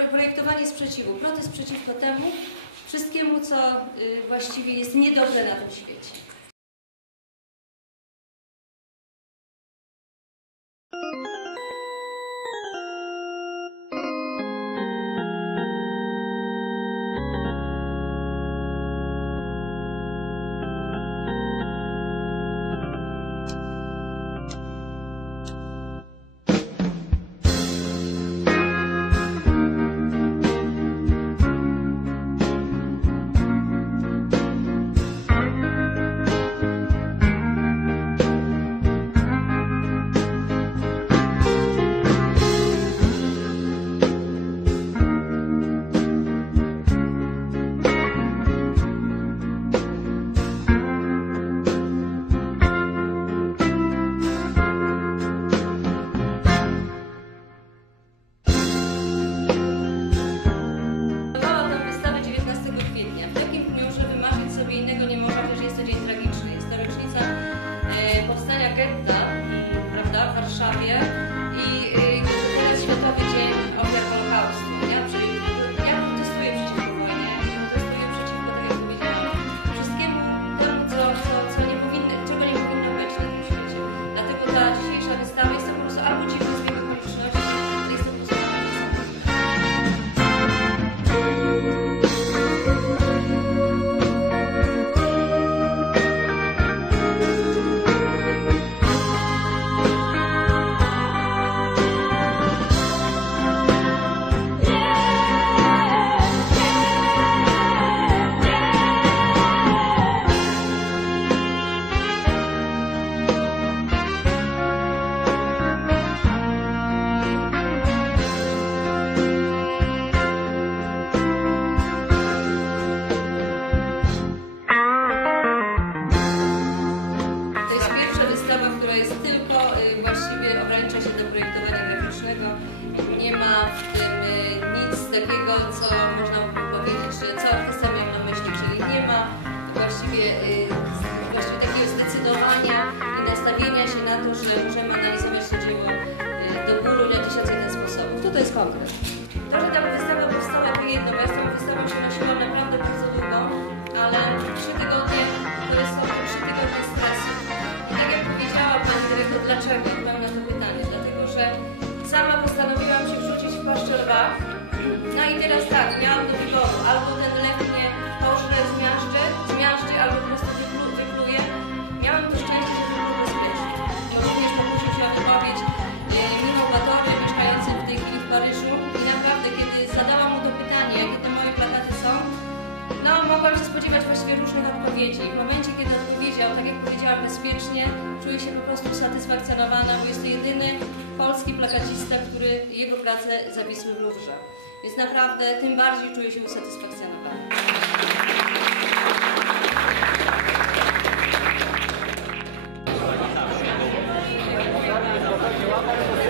projektowanie sprzeciwu, protest przeciwko temu wszystkiemu, co y, właściwie jest niedobre na tym świecie. Thank you. aquesta, prop de Varsàvia, takiego, co można powiedzieć, że co orkiestra miała na myśli, czyli nie ma właściwie, y, właściwie takiego zdecydowania i nastawienia się na to, że możemy analizować to dzieło y, do góry na 1001 sposobów. To to jest konkret. To, że tam mogłam się spodziewać właściwie różnych odpowiedzi. W momencie, kiedy odpowiedział, tak jak powiedziałam, bezpiecznie, czuję się po prostu satysfakcjonowana, bo jest to jedyny polski plakacista, który jego pracę zawisły w Louvre. Więc naprawdę tym bardziej czuję się usatysfakcjonowana. Thank